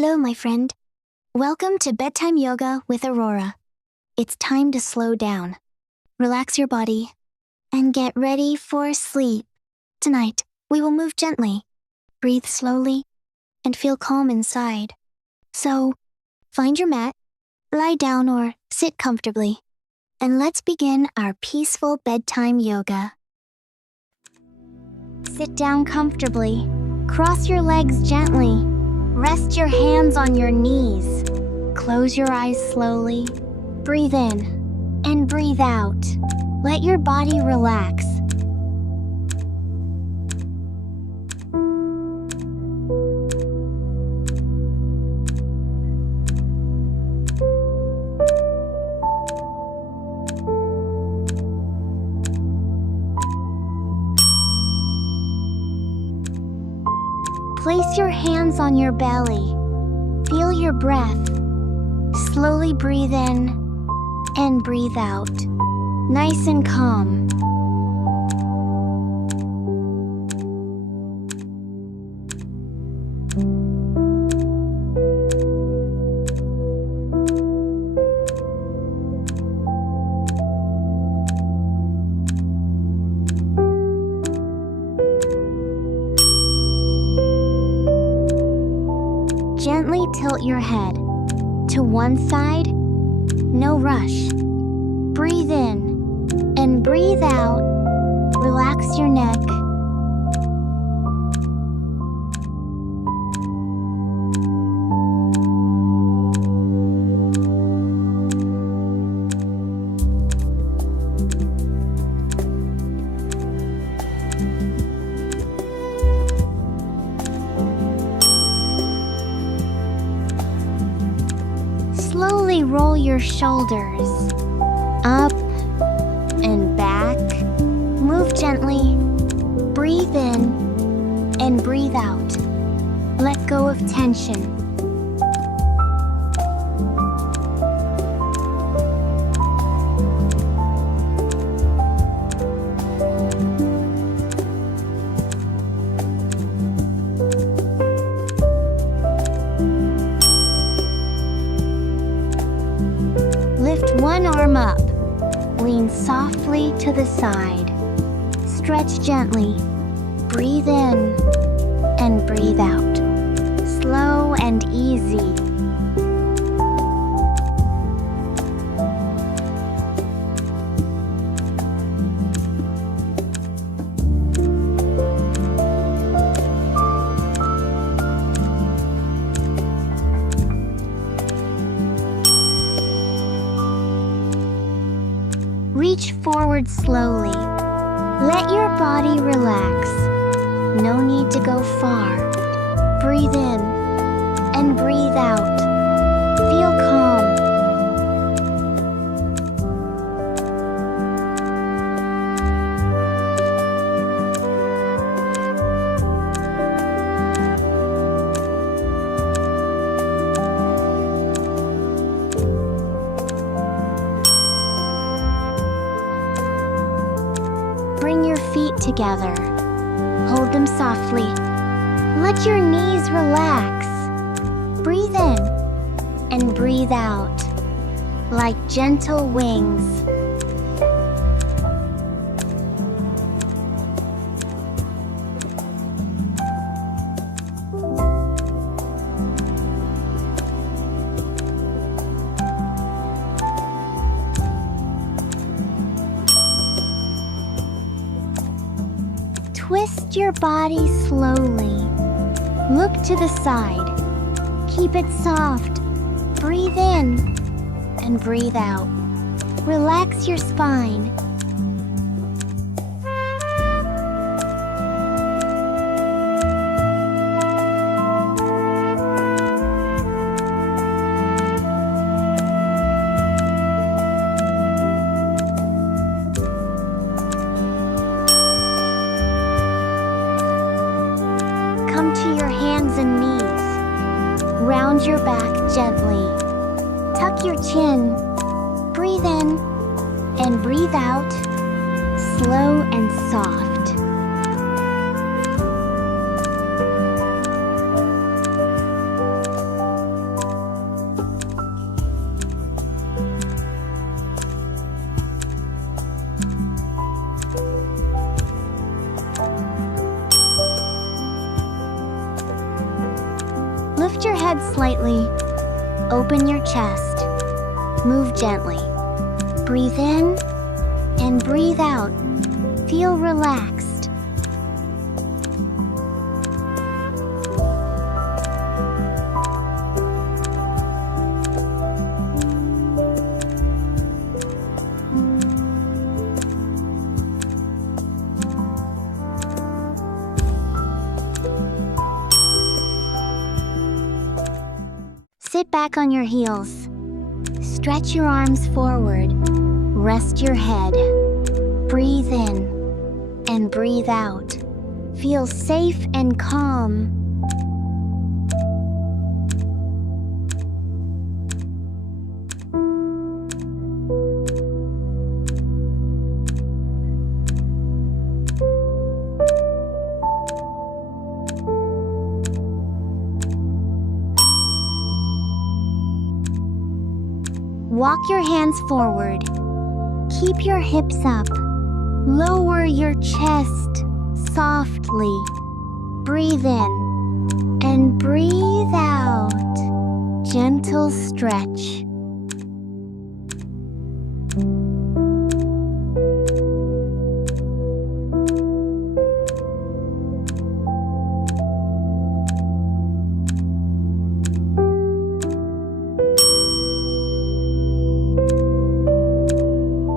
Hello, my friend. Welcome to Bedtime Yoga with Aurora. It's time to slow down, relax your body, and get ready for sleep. Tonight, we will move gently, breathe slowly, and feel calm inside. So, find your mat, lie down or sit comfortably, and let's begin our peaceful bedtime yoga. Sit down comfortably, cross your legs gently. Rest your hands on your knees. Close your eyes slowly. Breathe in and breathe out. Let your body relax. Place your hands on your belly. Feel your breath. Slowly breathe in and breathe out. Nice and calm. Gently tilt your head to one side, no rush. Breathe in and breathe out. Relax your neck. Slowly roll your shoulders up and back. Move gently. Breathe in and breathe out. Let go of tension. Lift one arm up. Lean softly to the side. Stretch gently. Breathe in and breathe out. Slow and easy. Reach forward slowly. Let your body relax. No need to go far. Breathe in and breathe out. Feel calm. Bring your feet together. Hold them softly. Let your knees relax. Breathe in and breathe out like gentle wings. Twist your body slowly. Look to the side. Keep it soft. Breathe in and breathe out. Relax your spine. Come to your hands and knees. Round your back gently. Tuck your chin. Breathe in and breathe out. Slow and soft. Lift your head slightly. Open your chest. Move gently. Breathe in and breathe out. Feel relaxed. Sit back on your heels. Stretch your arms forward. Rest your head. Breathe in and breathe out. Feel safe and calm. Walk your hands forward. Keep your hips up. Lower your chest softly. Breathe in and breathe out. Gentle stretch.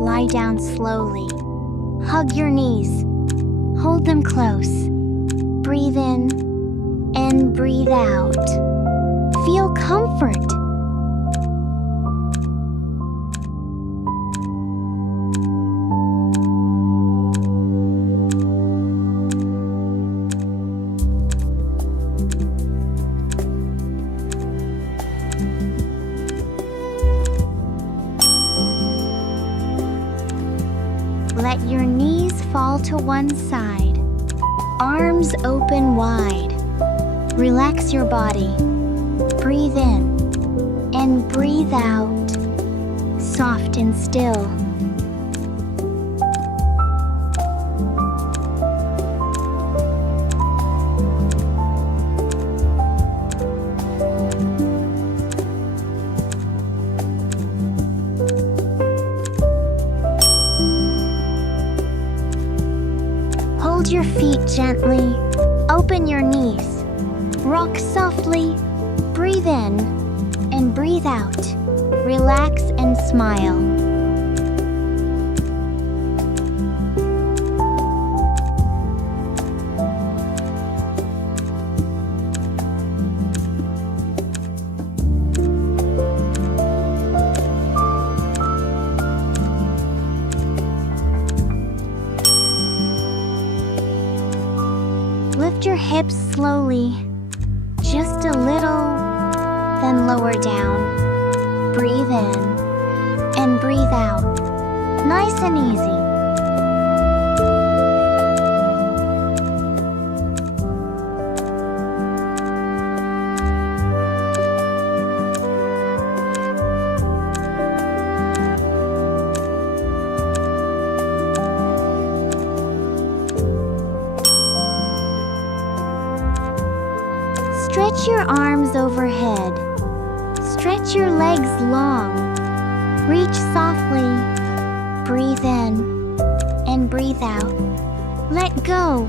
Lie down slowly. Hug your knees. Hold them close. Breathe in and breathe out. Feel comfort. Let your knees fall to one side. Arms open wide. Relax your body. Breathe in and breathe out. Soft and still. Hold your feet gently. Open your knees. Rock softly. Breathe in and breathe out. Relax and smile. Lift your hips slowly, just a little, then lower down. Breathe in and breathe out, nice and easy. Stretch your arms overhead. Stretch your legs long. Reach softly. Breathe in and breathe out. Let go.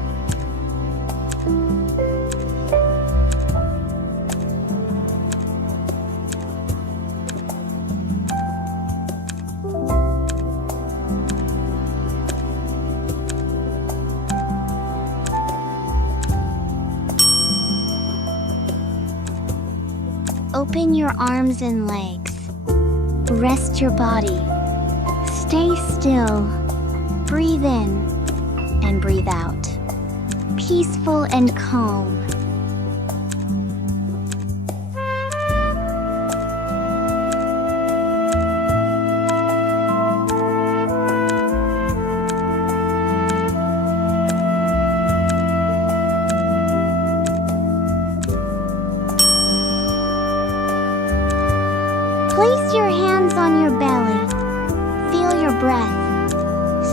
Open your arms and legs. Rest your body. Stay still. Breathe in and breathe out. Peaceful and calm. Place your hands on your belly. Feel your breath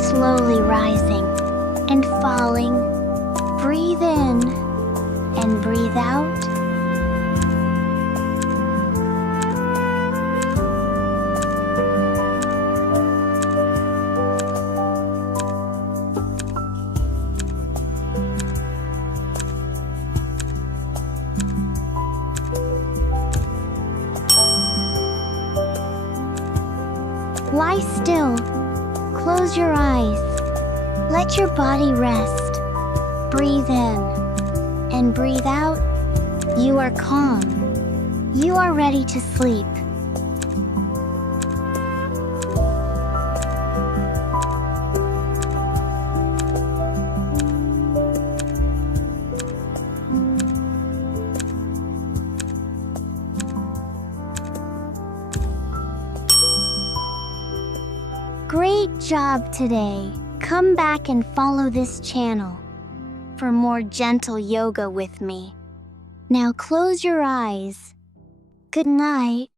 slowly rising and falling. Breathe in and breathe out. Lie still. Close your eyes. Let your body rest. Breathe in and breathe out. You are calm. You are ready to sleep. Great job today. Come back and follow this channel for more gentle yoga with me. Now close your eyes. Good night.